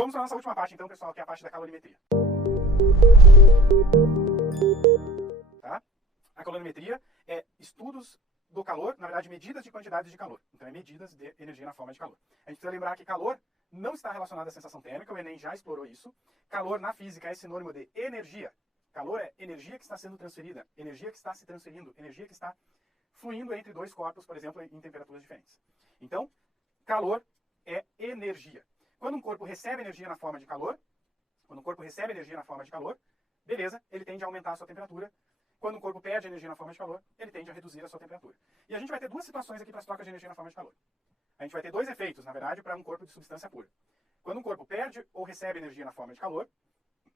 Vamos para a nossa última parte, então, pessoal, que é a parte da calorimetria. Tá? A calorimetria é estudos do calor, na verdade, medidas de quantidades de calor. Então, é medidas de energia na forma de calor. A gente precisa lembrar que calor não está relacionado à sensação térmica, o Enem já explorou isso. Calor, na física, é sinônimo de energia. Calor é energia que está sendo transferida, energia que está se transferindo, energia que está fluindo entre dois corpos, por exemplo, em temperaturas diferentes. Então, calor é energia. Quando um corpo recebe energia na forma de calor, beleza, ele tende a aumentar a sua temperatura. Quando o corpo perde energia na forma de calor, ele tende a reduzir a sua temperatura. E a gente vai ter duas situações aqui para as trocas de energia na forma de calor. A gente vai ter dois efeitos, na verdade, para um corpo de substância pura. Quando um corpo perde ou recebe energia na forma de calor,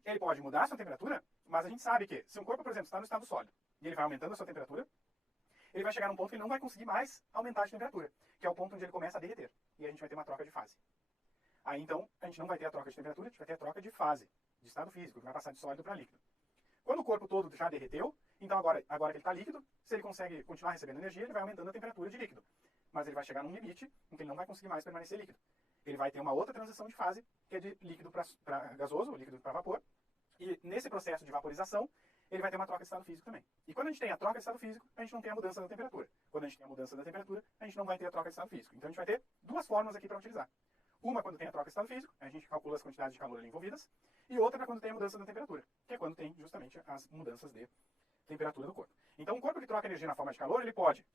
ele pode mudar a sua temperatura, mas a gente sabe que se um corpo, por exemplo, está no estado sólido e ele vai aumentando a sua temperatura, ele vai chegar num ponto que ele não vai conseguir mais aumentar a temperatura, que é o ponto onde ele começa a derreter. E a gente vai ter uma troca de fase. Aí, então, a gente não vai ter a troca de temperatura, a gente vai ter a troca de fase, de estado físico, que vai passar de sólido para líquido. Quando o corpo todo já derreteu, então agora que ele está líquido, se ele consegue continuar recebendo energia, ele vai aumentando a temperatura de líquido. Mas ele vai chegar num limite em que ele não vai conseguir mais permanecer líquido. Ele vai ter uma outra transição de fase, que é de líquido para gasoso, ou líquido para vapor. E nesse processo de vaporização, ele vai ter uma troca de estado físico também. E quando a gente tem a troca de estado físico, a gente não tem a mudança da temperatura. Quando a gente tem a mudança da temperatura, a gente não vai ter a troca de estado físico. Então a gente vai ter duas formas aqui para utilizar. Uma quando tem a troca de estado físico, a gente calcula as quantidades de calor ali envolvidas, e outra para quando tem a mudança da temperatura, que é quando tem justamente as mudanças de temperatura do corpo. Então um corpo que troca energia na forma de calor, ele pode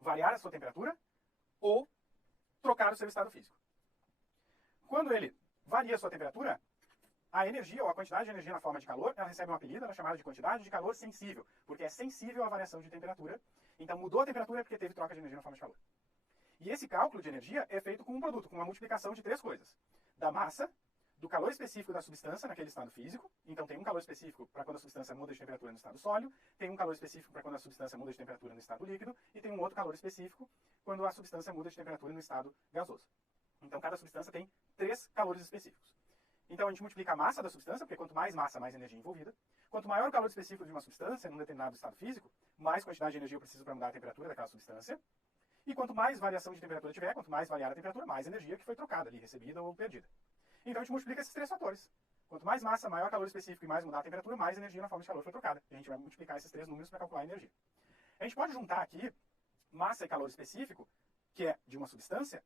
variar a sua temperatura ou trocar o seu estado físico. Quando ele varia a sua temperatura, a energia ou a quantidade de energia na forma de calor, ela recebe um apelido, ela é chamada de quantidade de calor sensível, porque é sensível à variação de temperatura. Então mudou a temperatura porque teve troca de energia na forma de calor. E esse cálculo de energia é feito com um produto, com uma multiplicação de três coisas. Da massa, do calor específico da substância naquele estado físico. Então tem um calor específico para quando a substância muda de temperatura no estado sólido, tem um calor específico para quando a substância muda de temperatura no estado líquido, e tem um outro calor específico quando a substância muda de temperatura no estado gasoso. Então cada substância tem três calores específicos. Então a gente multiplica a massa da substância, porque quanto mais massa, mais energia envolvida. Quanto maior o calor específico de uma substância num determinado estado físico, mais quantidade de energia eu preciso para mudar a temperatura daquela substância. E quanto mais variação de temperatura tiver, quanto mais variar a temperatura, mais energia que foi trocada ali, recebida ou perdida. Então a gente multiplica esses três fatores. Quanto mais massa, maior calor específico e mais mudar a temperatura, mais energia na forma de calor foi trocada. E a gente vai multiplicar esses três números para calcular a energia. A gente pode juntar aqui massa e calor específico, que é de uma substância,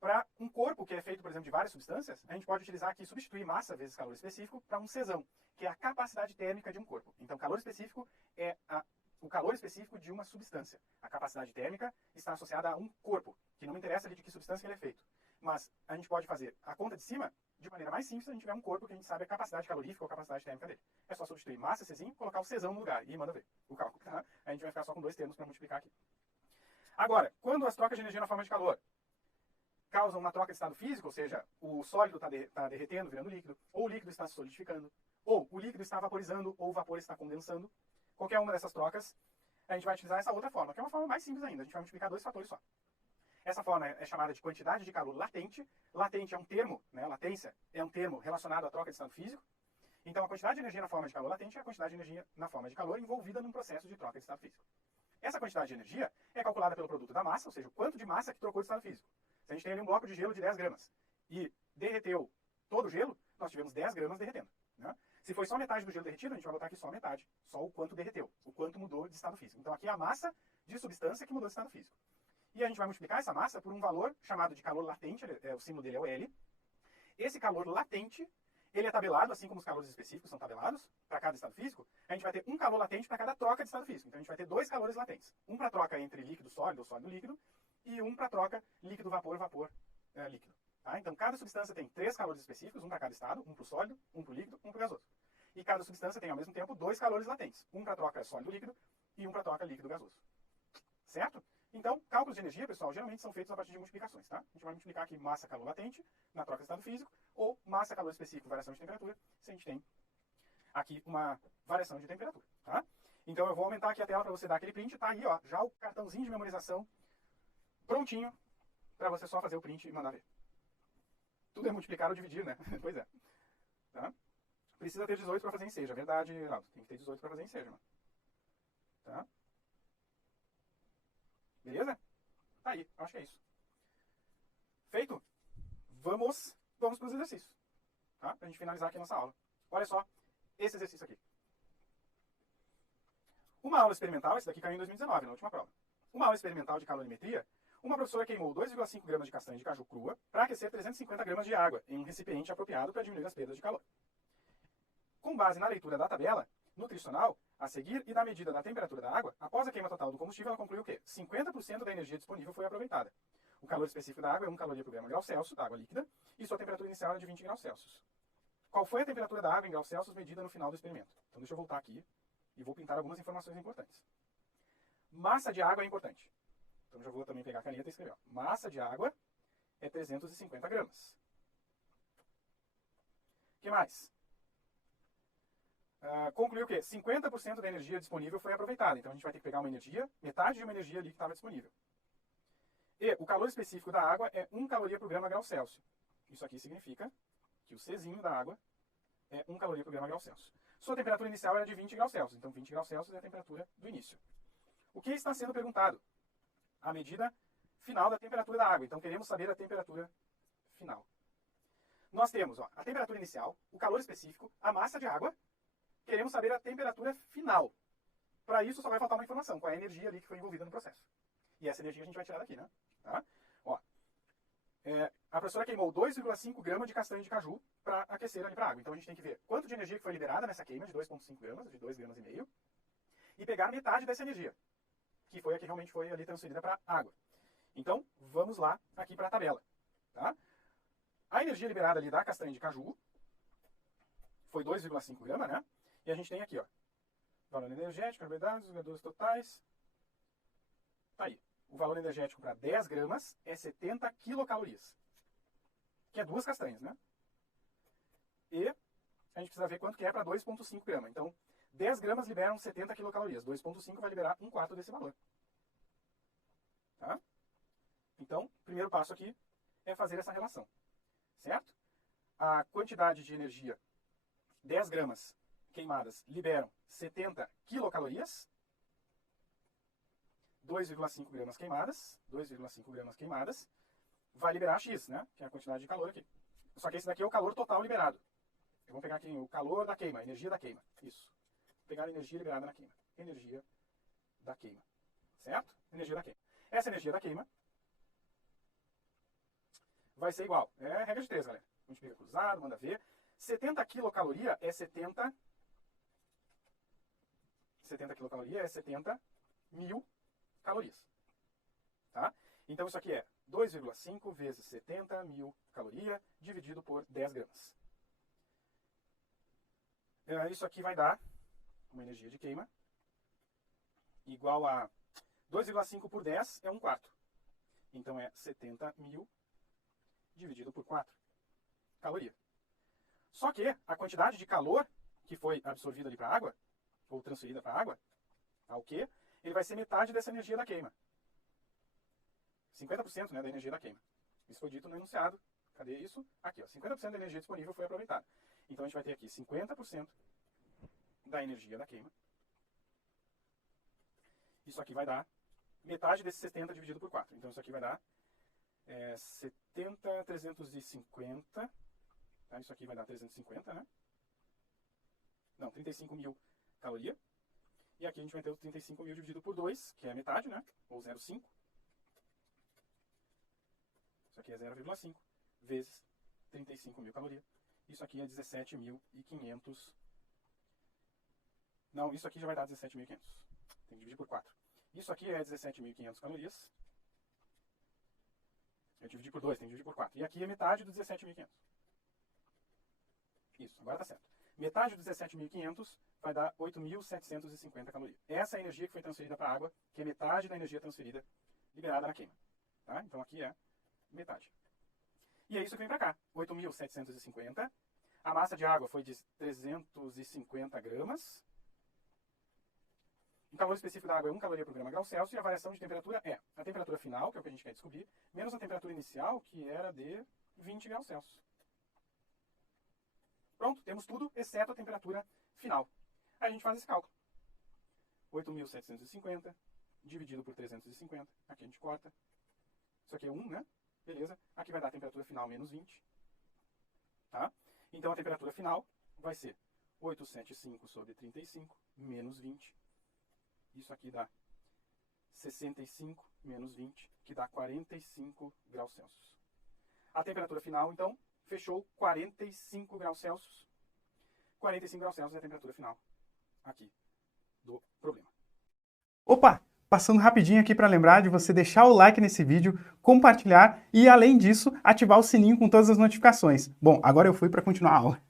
para um corpo que é feito, por exemplo, de várias substâncias. A gente pode utilizar aqui, substituir massa vezes calor específico para um Czão, que é a capacidade térmica de um corpo. Então calor específico é o calor específico de uma substância. A capacidade térmica está associada a um corpo, que não me interessa de que substância ele é feito. Mas a gente pode fazer a conta de cima de maneira mais simples se a gente tiver um corpo que a gente sabe a capacidade calorífica ou a capacidade térmica dele. É só substituir massa, Czinho, colocar o Czão no lugar e manda ver o cálculo. Tá? A gente vai ficar só com dois termos para multiplicar aqui. Agora, quando as trocas de energia na forma de calor causam uma troca de estado físico, ou seja, o sólido está derretendo, virando líquido, ou o líquido está se solidificando, ou o líquido está vaporizando, ou o vapor está condensando, qualquer uma dessas trocas, a gente vai utilizar essa outra forma, que é uma forma mais simples ainda. A gente vai multiplicar dois fatores só. Essa forma é chamada de quantidade de calor latente. Latente é um termo, né? Latência é um termo relacionado à troca de estado físico. Então, a quantidade de energia na forma de calor latente é a quantidade de energia na forma de calor envolvida num processo de troca de estado físico. Essa quantidade de energia é calculada pelo produto da massa, ou seja, o quanto de massa que trocou de estado físico. Se a gente tem ali um bloco de gelo de 10 gramas e derreteu todo o gelo, nós tivemos 10 gramas derretendo. Né? Se foi só metade do gelo derretido, a gente vai botar aqui só metade, só o quanto derreteu, o quanto mudou de estado físico. Então aqui é a massa de substância que mudou de estado físico. E a gente vai multiplicar essa massa por um valor chamado de calor latente, o símbolo dele é o L. Esse calor latente, ele é tabelado, assim como os calores específicos são tabelados para cada estado físico. A gente vai ter um calor latente para cada troca de estado físico. Então a gente vai ter dois calores latentes. Um para troca entre líquido sólido ou sólido líquido, e um para troca líquido-vapor, vapor-líquido. Tá? Então cada substância tem três calores específicos, um para cada estado, um para o sólido, um para o líquido, um para o gasoso. E cada substância tem ao mesmo tempo dois calores latentes, um para troca sólido-líquido e um para troca líquido-gasoso. Certo? Então, cálculos de energia, pessoal, geralmente são feitos a partir de multiplicações. Tá? A gente vai multiplicar aqui massa, calor latente na troca de estado físico, ou massa, calor específico, variação de temperatura, se a gente tem aqui uma variação de temperatura. Tá? Então eu vou aumentar aqui a tela para você dar aquele print. Tá aí, ó, já o cartãozinho de memorização prontinho para você só fazer o print e mandar ver. Tudo é multiplicar ou dividir, né? Pois é. Tá? Precisa ter 18 para fazer em seja. Verdade, Geraldo. Tem que ter 18 para fazer em seja, mano. Tá? Beleza? Tá aí. Acho que é isso. Feito? Vamos para os exercícios. tá? Para a gente finalizar aqui a nossa aula. Olha só esse exercício aqui. Uma aula experimental, esse daqui caiu em 2019, na última prova. Uma aula experimental de calorimetria, uma professora queimou 2,5 gramas de castanha de caju crua para aquecer 350 gramas de água em um recipiente apropriado para diminuir as perdas de calor. Com base na leitura da tabela nutricional a seguir e da medida da temperatura da água, após a queima total do combustível, ela concluiu que 50% da energia disponível foi aproveitada. O calor específico da água é 1 caloria por grama grau Celsius, da água líquida, e sua temperatura inicial era de 20 graus Celsius. Qual foi a temperatura da água em graus Celsius medida no final do experimento? Então deixa eu voltar aqui e vou pintar algumas informações importantes. Massa de água é importante. Então já vou também pegar a caneta e escrever. Massa de água é 350 gramas. O que mais? Concluiu que 50% da energia disponível foi aproveitada. Então a gente vai ter que pegar uma energia, metade de uma energia ali que estava disponível. E o calor específico da água é 1 caloria por grama grau Celsius. Isso aqui significa que o Czinho da água é 1 caloria por grama grau Celsius. Sua temperatura inicial era de 20 graus Celsius. Então 20 graus Celsius é a temperatura do início. O que está sendo perguntado? A medida final da temperatura da água. Então queremos saber a temperatura final. Nós temos a temperatura inicial, o calor específico, a massa de água. Queremos saber a temperatura final. Para isso só vai faltar uma informação, qual é a energia ali que foi envolvida no processo. E essa energia a gente vai tirar daqui, né? Tá? A professora queimou 2,5 gramas de castanha de caju para aquecer ali para a água. Então a gente tem que ver quanto de energia que foi liberada nessa queima de 2,5 gramas, de 2,5 gramas, e pegar metade dessa energia, que foi a que realmente foi ali transferida para a água. Então, vamos lá aqui para a tabela. Tá? A energia liberada ali da castanha de caju foi 2,5 gramas, né? E a gente tem aqui, ó, valor energético, carboidratos, ganhadores totais. Tá aí. O valor energético para 10 gramas é 70 quilocalorias. Que é 2 castanhas, né? E a gente precisa ver quanto que é para 2,5 gramas. Então, 10 gramas liberam 70 quilocalorias. 2,5 vai liberar 1/4 desse valor. Tá? Então, o primeiro passo aqui é fazer essa relação. Certo? A quantidade de energia, 10 gramas queimadas, liberam 70 quilocalorias. 2,5 gramas queimadas, vai liberar X, né? Que é a quantidade de calor aqui. Só que esse daqui é o calor total liberado. Eu vou pegar aqui o calor da queima, a energia da queima. Isso. Vou pegar a energia liberada na queima. Energia da queima. Certo? Energia da queima. Essa energia da queima vai ser igual. É regra de 3, galera. Multiplica cruzado, manda ver. 70 quilocaloria é 70 quilocaloria é 70 mil calorias. Tá? Então isso aqui é 2,5 vezes 70 mil caloria dividido por 10 gramas. Isso aqui vai dar uma energia de queima igual a 2,5 por 10 é 1/4. Então é 70 mil dividido por 4 caloria. Só que a quantidade de calor que foi absorvida ali para a água, ou transferida para a água, ao que? Ele vai ser metade dessa energia da queima. 50%, né, da energia da queima. Isso foi dito no enunciado. Cadê isso? Aqui, ó, 50% da energia disponível foi aproveitada. Então a gente vai ter aqui 50% da energia da queima. Isso aqui vai dar metade desses 70 dividido por 4. Então isso aqui vai dar 70,350. Tá? Isso aqui vai dar 350, né? Não, 35 mil caloria. E aqui a gente vai ter o 35 mil dividido por 2, que é a metade, né? Ou 0,5. Isso aqui é 0,5 vezes 35 mil caloria. Isso aqui é 17.500. Não, isso aqui já vai dar 17.500. Tem que dividir por 4. Isso aqui é 17.500 calorias. Eu dividi por 2, tem que dividir por 4. E aqui é metade do 17.500. Isso, agora tá certo. Metade do 17.500 vai dar 8.750 calorias. Essa é a energia que foi transferida para a água, que é metade da energia transferida liberada na queima. Tá? Então aqui é metade. E é isso que vem para cá. 8.750. A massa de água foi de 350 gramas. O calor específico da água é 1 caloria por grama grau Celsius. E a variação de temperatura é a temperatura final, que é o que a gente quer descobrir, menos a temperatura inicial, que era de 20 graus Celsius. Pronto, temos tudo, exceto a temperatura final. Aí a gente faz esse cálculo. 8.750 dividido por 350. Aqui a gente corta. Isso aqui é 1, né? Beleza. Aqui vai dar a temperatura final menos 20. Tá? Então a temperatura final vai ser 805 sobre 35 menos 20. Isso aqui dá 65 menos 20, que dá 45 graus Celsius. A temperatura final, então, fechou 45 graus Celsius. 45 graus Celsius é a temperatura final aqui do problema. Opa! Passando rapidinho aqui para lembrar de você deixar o like nesse vídeo, compartilhar e, além disso, ativar o sininho com todas as notificações. Bom, agora eu fui para continuar a aula.